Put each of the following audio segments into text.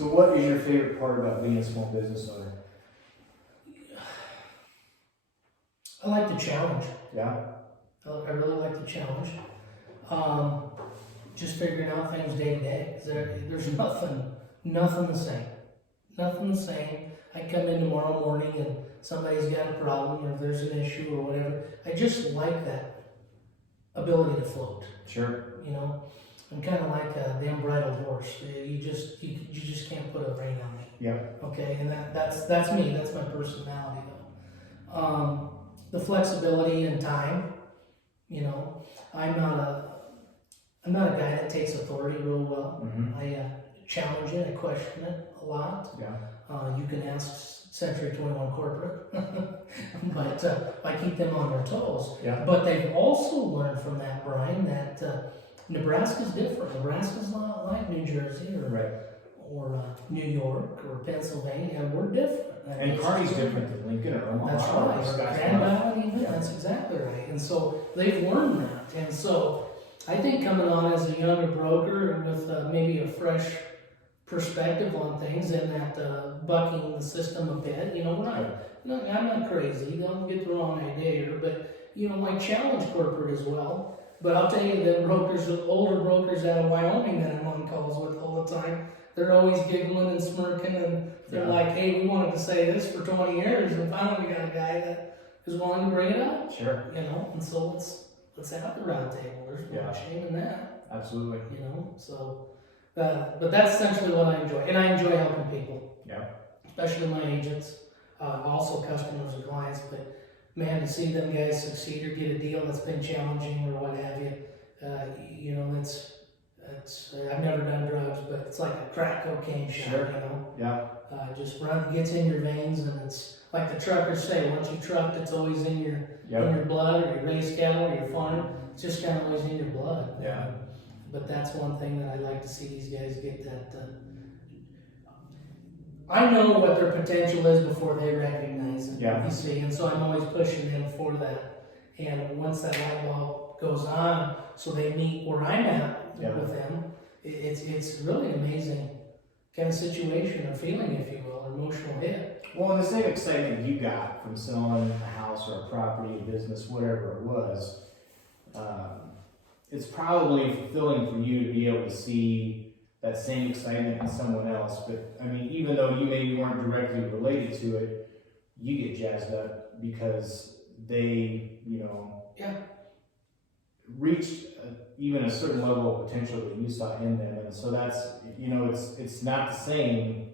So what is your favorite part about being a small business owner? I like the challenge. Yeah. I really like the challenge. Just figuring out things day to day. There's nothing the same. Nothing the same. I come in tomorrow morning and somebody's got a problem or if there's an issue or whatever. I just like that ability to float. Sure. You know, I'm kind of like the unbridled horse. You just can't put a rein on me. Yeah. Okay, and that's me. That's my personality though. The flexibility and time. You know, I'm not a guy that takes authority real well. Mm-hmm. I challenge it. I question it a lot. Yeah. You can ask C21 corporate, but I keep them on their toes. Yeah. But they've also learned from that, Brian, that Nebraska's different. Nebraska's not like New Jersey or New York or Pennsylvania. We're different. And Kearney's different than Lincoln or Omaha. That's right. Grand Valley, even. Yeah. That's exactly right. And so they've learned that. And so I think coming on as a younger broker with maybe a fresh perspective on things and that bucking the system a bit, you know, I'm not crazy. Don't get the wrong idea here, but you know, I challenge corporate as well. But I'll tell you, the brokers, older brokers out of Wyoming that I'm on calls with all the time, they're always giggling and smirking, and they're like, "Hey, we wanted to say this for 20 years, and finally we got a guy that is willing to bring it up." Sure. You know, and so let's have the round table. There's no shame in that. Absolutely. You know, so. But that's essentially what I enjoy, and I enjoy helping people. Yeah. Especially my agents, also customers and clients. But man, to see them guys succeed or get a deal that's been challenging or what have you, you know, it's I've never done drugs, but it's like a crack cocaine shot. Sure. You know. Yeah. Just gets in your veins, and it's like the truckers say: once you trucked, it's always in your blood, or you raise cattle, or your farm. It's just kind of always in your blood. Yeah. But that's one thing that I like to see these guys get that. I know what their potential is before they recognize it. Yeah. You see, and so I'm always pushing them for that. And once that light bulb goes on, so they meet where I'm at with them, it's really an amazing kind of situation or feeling, if you will, or emotional hit. Well, and the same excitement you got from selling a house or a property, a business, whatever it was. It's probably fulfilling for you to be able to see that same excitement in someone else. But I mean, even though you maybe weren't directly related to it, you get jazzed up because they, you know, reached even a certain level of potential that you saw in them. And so that's, you know, it's not the same,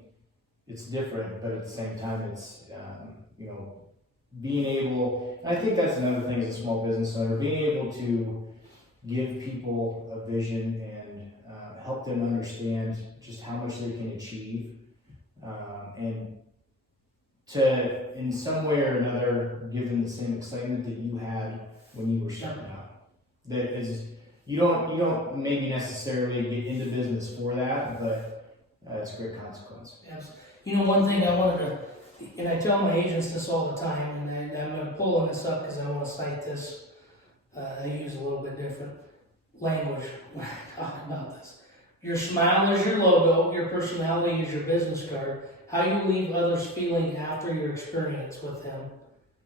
it's different, but at the same time, it's, you know, being able, and I think that's another thing as a small business owner, being able to give people a vision and help them understand just how much they can achieve, and to, in some way or another, give them the same excitement that you had when you were starting out. That is, you don't maybe necessarily get into business for that, but it's a great consequence. Yes. You know, one thing I wanted to, and I tell my agents this all the time, and I'm going to pull on this up because I want to cite this. I use a little bit different language when I talk about this. Your smile is your logo, your personality is your business card. How you leave others feeling after your experience with them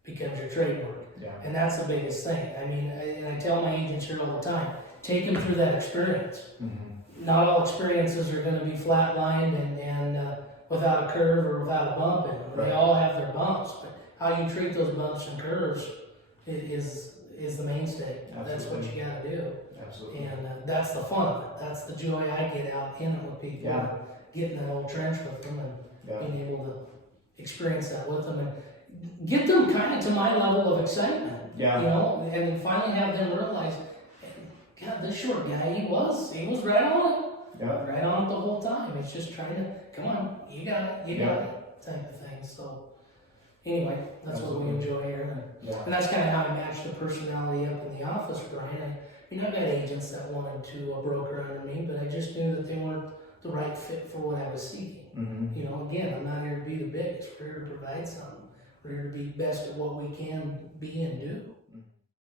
becomes your trademark. Yeah. And that's the biggest thing. I mean, and I tell my agents here all the time, take them through that experience. Mm-hmm. Not all experiences are going to be flatlined and without a curve or without a bump in them. Right. They all have their bumps, but how you treat those bumps and curves is the mainstay. Absolutely. That's what you got to do. Absolutely. And that's the fun of it. That's the joy I get out in it with people. Yeah. Getting that old trench with them and being able to experience that with them and get them kind of to my level of excitement. Yeah. You know, and finally have them realize, God, this short guy, he was right on it. Yeah. Right on it the whole time. He's just trying to, come on, you got it, type of thing. So anyway, that's what we enjoy here. And that's kind of how I match the personality up in the office, Brian. I mean, I've got agents that wanted to broker under me, but I just knew that they weren't the right fit for what I was seeking. Mm-hmm. You know, again, I'm not here to be the biggest. We're here to provide something. We're here to be best at what we can be and do.